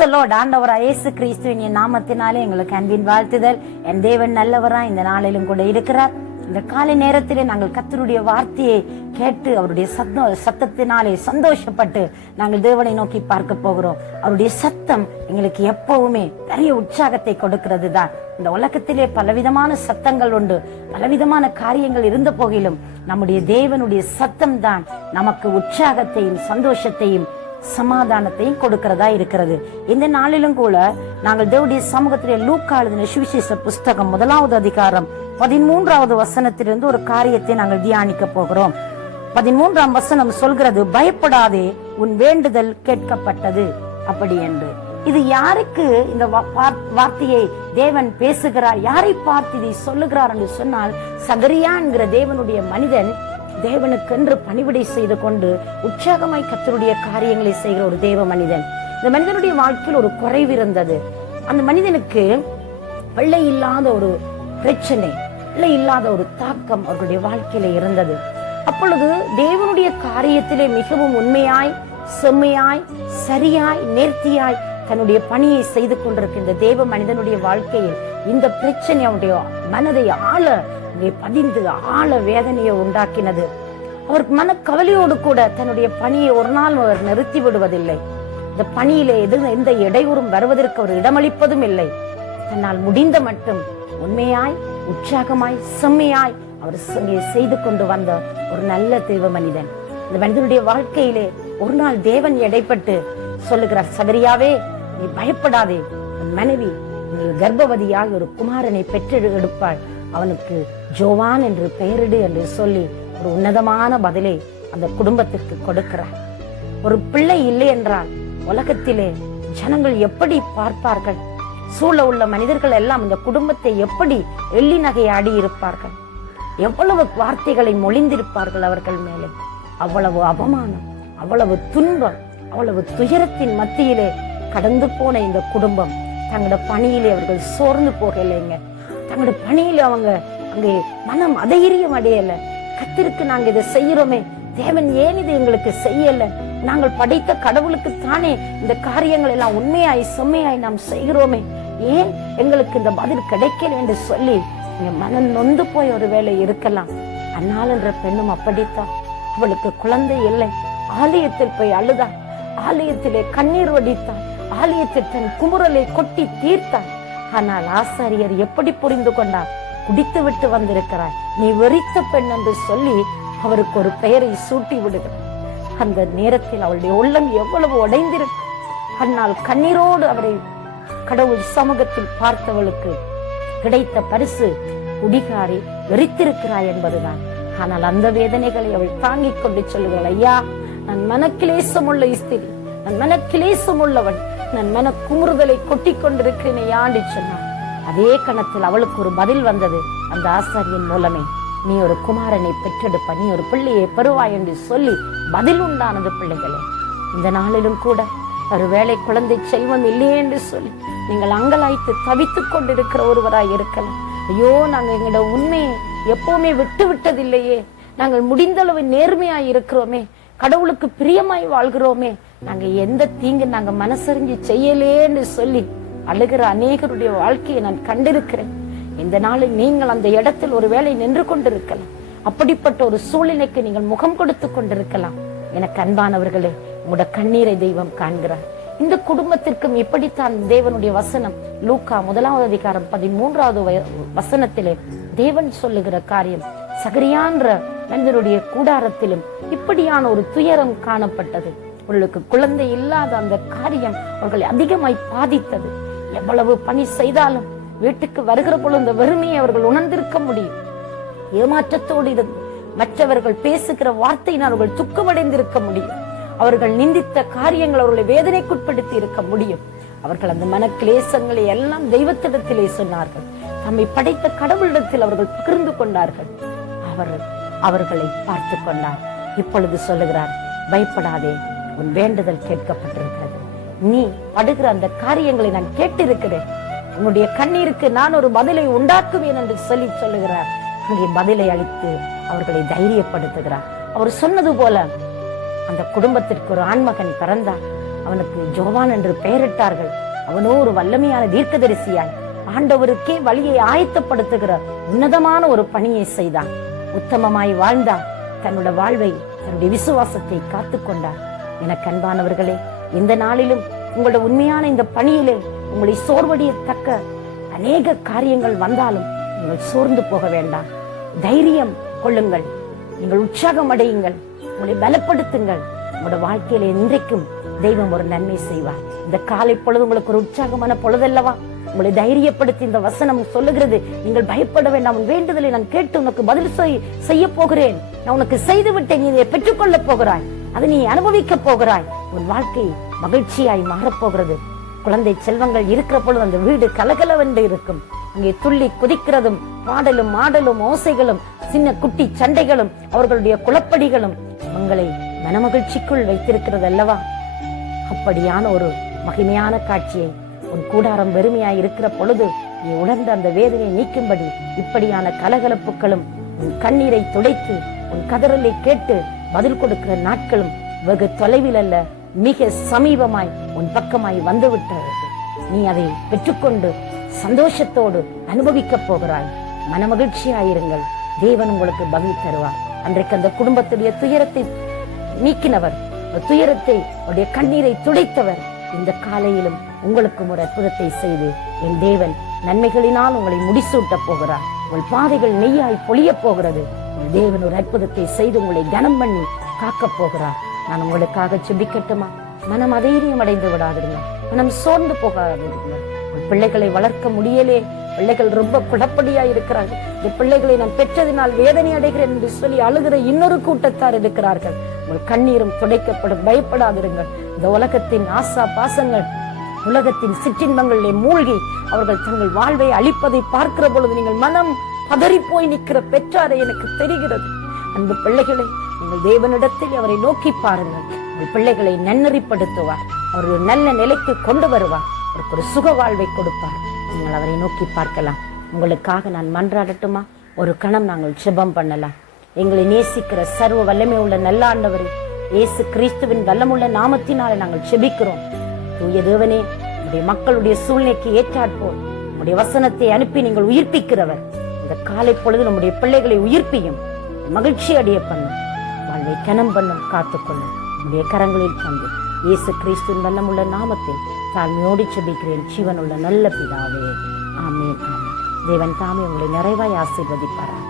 Praise the Lord. ஆண்டவராகிய இயேசு கிறிஸ்துவின் நாமத்தினாலே எங்களுக்கு அன்பின் வாழ்த்துதல். என் தேவன் நல்லவரா இந்த நாளிலும் கூட இருக்கிறார். இந்த காலை நேரத்திலே நாங்கள் கர்த்தருடைய வார்த்தையை கேட்டு அவருடைய சத்தத்தினாலே சந்தோஷப்பட்டு நாங்கள் தேவனை நோக்கி பார்க்க போகிறோம். அவருடைய சத்தம் எங்களுக்கு எப்பவுமே பெரிய உற்சாகத்தை கொடுக்கிறது தான். இந்த உலகத்திலே பலவிதமான சத்தங்கள் உண்டு, பலவிதமான காரியங்கள் இருந்த போகிலும் நம்முடைய தேவனுடைய சத்தம் தான் நமக்கு உற்சாகத்தையும் சந்தோஷத்தையும் சமாதானத்தையும் கொடுக்கிறதா இருக்கிறது. இந்த நாளிலும் கூட நாங்கள் தேவனுடைய சமூகத்திலே லூக்கா எழுதின சுவிசேஷ புஸ்தகம் 1வது அதிகாரம் 13வது வசனத்திலிருந்து ஒரு காரியத்தை நாங்கள் தியானிக்க போகிறோம். 13ஆம் வசனம் சொல்கிறது, பயப்படாதே, உன் வேண்டுதல் கேட்கப்பட்டது அப்படி என்று. இது யாருக்கு இந்த வார்த்தையை தேவன் பேசுகிறார், யாரை பார்த்து இதை சொல்லுகிறார் என்று சொன்னால், சகரியா என்கிற தேவனுடைய மனிதன் தேவனுக்கென்று பணிவிடை செய்து கொண்டு உற்சாகமாய் கர்த்தருடைய காரியங்களை செய்கிற ஒரு தேவ மனிதன். இந்த மனிதனுடைய வாழ்க்கையில் ஒரு குறைவு இருந்தது. அந்த மனிதனுக்கு பிள்ளை இல்லாத ஒரு பிரச்சனை, பிள்ளை இல்லாத ஒரு தாக்கம் அவர்களுடைய வாழ்க்கையில இருந்தது. அப்பொழுது தேவனுடைய காரியத்திலே மிகவும் உண்மையாய், செம்மையாய், சரியாய், நேர்த்தியாய் தன்னுடைய பணியை செய்து கொண்டிருக்கின்ற தேவ மனிதனுடைய வாழ்க்கையில் இந்த பிரச்சனை அவனுடைய மனதை பதிந்து ஆழ வேதனையை உண்டாக்கினது. அவர் மன கவலையோடு கூட தன்னுடைய பணியை ஒரு நாள் அவர் நிறுத்தி விடுவதில்லை. இந்த பணியிலே எந்த இடையூறும் வருவதற்கு அவர் இடமளிப்பதும் இல்லை. தன்னால் முடிந்த மட்டும் உண்மையாய், உற்சாகமாய், செம்மையாய் அவர் செய்து கொண்டு வந்த ஒரு நல்ல தேவ மனிதன். இந்த மனிதனுடைய வாழ்க்கையிலே ஒரு நாள் தேவன் இடைப்பட்டு சொல்லுகிறார், சகரியாவே, நீ பயப்படாதே, உன் மனைவி நீ கர்ப்பவதியாக ஒரு குமாரனை பெற்றெடுப்பாள், அவனுக்கு ஜோவான் என்று பெயரிடு என்று சொல்லி ஒரு உன்னதமான பதிலை அந்த குடும்பத்திற்கு கொடுக்கிறார். ஒரு பிள்ளை இல்லை என்றால் உலகத்திலே ஜனங்கள் எப்படி பார்ப்பார்கள்? சூழ உள்ள மனிதர்கள் எல்லாம் இந்த குடும்பத்தை எப்படி எள்ளி நகையாடி இருப்பார்கள்? எவ்வளவு வார்த்தைகளை மொழிந்திருப்பார்கள் அவர்கள் மேலே. அவ்வளவு அவமானம், அவ்வளவு துன்பம், அவ்வளவு துயரத்தின் மத்தியிலே கடந்து போன இந்த குடும்பம் தங்களோட பணியிலே அவர்கள் சோர்ந்து போகலைங்க. தங்களோட பணியில அவங்க அங்கே மனம் அதைரியம் அடையல. கர்த்தருக்கு நாங்க இதை செய்யறோமே, தேவன் ஏன் இதை எங்களுக்கு செய்யல? நாங்கள் படைத்த கடவுளுக்கு தானே இந்த காரியங்கள் எல்லாம் உண்மையாய் செம்மையாய் நாம் செய்கிறோமே, ஏன் எங்களுக்கு இந்த பதில் கிடைக்கல என்று சொல்லி மனம் நொந்து போய் ஒரு வேலை இருக்கலாம். அன்னாள் என்ற பெண்ணும் அப்படித்தான். அவளுக்கு குழந்தை இல்லை. ஆலயத்தில் போய் அழுதாள், ஆலயத்திலே கண்ணீர் வடித்தாள், ஆலயத்தில் தன் குமுறலை கொட்டி தீர்த்தாள். ஆனால் ஆசாரியர் எப்படி புரிந்து கொண்டார்? குடித்து விட்டு வந்திருக்கிறார், நீ வெறித்த பெண் என்று சொல்லி அவருக்கு ஒரு பெயரை சூட்டி விடுகிறார். அந்த நேரத்தில் அவளுடைய உள்ளம் எவ்வளவு உடைந்திருக்கு. அன்னால் கண்ணீரோடு அவரை கடவுள் சமூகத்தில் பார்த்தவளுக்கு கிடைத்த பரிசு, குடிகாரி, வெறித்திருக்கிறாய் என்பதுதான். ஆனால் அந்த வேதனைகளை அவள் தாங்கிக் கொண்டு சொல்லுகிறாள், ஐயா, நான் மனக்கிலேசம் உள்ள ஸ்திரீ, நான் மனக்கிலேசம் உள்ளவன், நான் மன குமுறுதலை கொட்டி கொண்டிருக்கிறேன் யாண்டு சொன்னான். அதே கணத்தில் அவளுக்கு ஒரு பதில் வந்தது அந்த ஆசாரியன் மூலமே. நீ ஒரு குமாரனை பெற்றெடுப்ப, நீ ஒரு பிள்ளையை பெறுவாய் என்று சொல்லி பதில் உண்டானது. பிள்ளைகளே, இந்த நாளிலும் கூட ஒருவேளை குழந்தை செல்வம் இல்லையே என்று சொல்லி நீங்கள் அங்கலாய்த்து தவித்துக் கொண்டிருக்கிற ஒருவராய் இருக்கலாம். ஐயோ, நாங்கள் எங்களோட உண்மையை எப்பவுமே விட்டு விட்டதில்லையே, நாங்கள் முடிந்தளவு நேர்மையாய் இருக்கிறோமே, கடவுளுக்கு பிரியமாய் வாழ்கிறோமே, நாங்க எந்த தீங்கு நாங்க மனசறிஞ்சு செய்யலேன்னு சொல்லி அழுகிற அநேகருடைய வாழ்க்கையை நான் கண்டிருக்கிறேன். இந்த நாளில் நீங்கள் அந்த இடத்தில் ஒரு வேளை நின்று கொண்டிருக்கலாம். அப்படிப்பட்ட ஒரு சூழ்நிலைக்கு நீங்கள் முகம் கொடுத்து கொண்டிருக்கலாம். எனக்கு அன்பானவர்களே, உங்களோட கண்ணீரை தெய்வம் காண்கிறார். இந்த குடும்பத்திற்கும் இப்படித்தான் தேவனுடைய வசனம் லூக்கா 1வது அதிகாரம் 13வது வசனத்திலே தேவன் சொல்லுகிற காரியம், சகரியான்ற மனிதனுடைய கூடாரத்திலும் இப்படியான ஒரு துயரம் காணப்பட்டது. அவர்களுக்கு குழந்தை இல்லாத அந்த காரியம் அவர்களை அதிகமாய் பாதித்தது. எவ்வளவு பணி செய்தாலும் வீட்டுக்கு வருகிற பொழுது அந்த வெறுமையை அவர்கள் உணர்ந்திருக்க முடியும். ஏமாற்றத்தோடு இருந்து மற்றவர்கள் பேசுகிற வார்த்தையினால் அவர்கள் துக்கமடைந்திருக்க முடியும். அவர்கள் நிந்தித்த காரியங்கள் அவர்களை வேதனைக்குட்படுத்தி இருக்க முடியும். அவர்கள் அந்த மன கிளேசங்களை எல்லாம் தெய்வத்திடத்திலே சொன்னார்கள். தம்மை படைத்த கடவுளிடத்தில் அவர்கள் பகிர்ந்து கொண்டார்கள். அவர்களை பார்த்து கொண்டார். இப்பொழுது சொல்லுகிறார், பயப்படாதே, உன் வேண்டுதல் கேட்கப்பட்டிருக்கிறது. நீ படுகிற அந்த காரியங்களை நான் கேட்டிருக்கிறேன். உன்னுடைய கண்ணீருக்கு நான் ஒரு பதிலை உண்டாக்குவேன் என்று சொல்லி சொல்லுகிறார். அங்கே பதிலை அளித்து அவர்களை தைரியப்படுத்துகிறார். அவர் சொன்னது போல அந்த குடும்பத்திற்கு ஒரு ஆண்மகன் பிறந்தார். அவனுக்கு ஜோவான் என்று பெயரிட்டார்கள். அவனோ ஒரு வல்லமையான தீர்க்கதரிசியாய் ஆண்டவருக்கே வழியை ஆயத்தப்படுத்துகிற உன்னதமான ஒரு பணியை செய்தான். உத்தமமாய் வாழ்ந்தான். தன்னோட வாழ்வை, தன்னுடைய விசுவாசத்தை காத்துக்கொண்டார். எனக்கு அன்பானவர்களே, இந்த நாளிலும் உங்களோட உண்மையான இந்த பணியிலே உங்களை சோர்வடையத்தக்க அநேக காரியங்கள் வந்தாலும் நீங்கள் சோர்ந்து போக வேண்டாம். தைரியம் கொள்ளுங்கள். நீங்கள் உற்சாகம் அடையுங்கள். உங்களை பலப்படுத்துங்கள். உங்களோட வாழ்க்கையில இன்றைக்கும் தெய்வம் ஒரு நன்மை செய்வார். இந்த காலை பொழுது உங்களுக்கு ஒரு உற்சாகமான பொழுதல்லவா? உங்களை தைரியப்படுத்தி இந்த வசனம் சொல்லுகிறது, நீங்கள் பயப்பட வேண்டாம். உன் வேண்டுதலை நான் கேட்டு உனக்கு பதில் செய்ய போகிறேன். நான் உனக்கு செய்து விட்டேன். நீ இதை பெற்றுக்கொள்ள போகிறாய். அதை நீ அனுபவிக்க போகிறாய். உன் வாழ்க்கை மகிழ்ச்சியாய் மாறப்போகிறது. குழந்தை செல்வங்கள் இருக்கிற பொழுது அந்த வீடு கலகலவென்று இருக்கும். அங்கே துள்ளி குதிக்கிறதும் பாடலும் ஆடலும் ஓசைகளும் சின்ன குட்டி சண்டைகளும் அவர்களுடைய குளப்படிகளும் உங்களை மனமகிழ்ச்சிக்குள் வைத்திருக்கிறது அல்லவா? அப்படியான ஒரு மகிமையான காட்சியை உன் கூடாரம் வெறுமையாய் இருக்கிற பொழுது நீ உணர்ந்த அந்த வேதனையை நீக்கும்படி இப்படியான கலகலப்புகளும் உன் கண்ணீரை துடைத்து உன் கதறலை கேட்டு பதில் கொடுக்கிற நாட்களும் வெகு தொலைவில் அல்ல, மிக சமீபமாய் உன் பக்கமாய் வந்துவிட்டது. நீ அதை பெற்றுக்கொண்டு சந்தோஷத்தோடு அனுபவிக்க போகிறாய். மனமகிழ்ச்சியாயிருங்கள். தேவன் உங்களுக்கு பதில் தருவார். அன்றைக்கு அந்த குடும்பத்துடைய துயரத்தை நீக்கினவர், துயரத்தை அவருடைய கண்ணீரை துடைத்தவர். இந்த காலையிலும் உங்களுக்கும் ஒரு அற்புதத்தை செய்து என் தேவன் நன்மைகளினால் உங்களை முடிசூட்ட போகிறார். உங்கள் பாதைகள் நெய்யாய் பொழிய போகிறது. உங்கள் தேவன் ஒரு அற்புதத்தை செய்து உங்களை கனம் பண்ணி காக்க போகிறார். நான் உங்களுக்காக செபிக்கட்டுமா? மனம் அதைரியம் அடைந்து விடாதிருங்க. மனம் சோர்ந்து போகாதிருங்க. உங்கள் பிள்ளைகளை வளர்க்க முடியலே, பிள்ளைகள் ரொம்ப குழப்படியா இருக்கிறாங்க. இந்த பிள்ளைகளை நான் பெற்றதினால் வேதனை அடைகிறேன் என்று சொல்லி அழுகிற இன்னொரு கூட்டத்தார் இருக்கிறார்கள். உங்கள் கண்ணீரும் துடைக்கப்படும். பயப்படாதிருங்கள். இந்த உலகத்தின் ஆசா பாசங்கள், உலகத்தின் சிற்றின்பங்களிலே மூழ்கி அவர்கள் தங்கள் வாழ்வை அழிப்பதை பார்க்கிற பொழுது நீங்கள் மனம் பதறி போய் நிற்கிற பெற்றாரை எனக்கு தெரிகிறது. அன்பு பிள்ளைகளை, நீங்கள் தேவனிடத்தில் அவரை நோக்கி பாருங்கள். உங்கள் பிள்ளைகளை நன்னறிப்படுத்துவார். அவர் ஒரு நல்ல நிலைக்கு கொண்டு வருவார். அவருக்கு ஒரு சுக வாழ்வை கொடுப்பார். நீங்கள் அவரை நோக்கி பார்க்கலாம். உங்களுக்காக நான் மன்றாடட்டுமா? ஒரு கணம் நாங்கள் ஜெபம் பண்ணலாம். எங்களை நேசிக்கிற சர்வ வல்லமை உள்ள நல்ல ஆண்டவரே, இயேசு கிறிஸ்துவின் வல்லமுள்ள நாமத்தினால நாங்கள் ஜெபிக்கிறோம். தூய தேவனே, உடைய மக்களுடைய சூழ்நிலைக்கு ஏற்றாற்போல் உடைய வசனத்தை அனுப்பி நீங்கள் உயிர்ப்பிக்கிறவர். இந்த காலை பொழுது நம்முடைய பிள்ளைகளை உயிர்ப்பியும் மகிழ்ச்சி அடைய பண்ணும். வாழ்வை கனம் பண்ணும். காத்துக்கொள்ளும். உடைய கரங்களில் தந்து இயேசு கிறிஸ்துவின் வல்லமுள்ள நாமத்தில் தாழ்மையோடு ஜெபிக்கிறேன் ஜீவனுள்ள நல்ல பிதாவே. ஆமென். ஆமென். தேவன் தாமே உங்களை நிறைவாய் ஆசீர்வதிப்பாராக.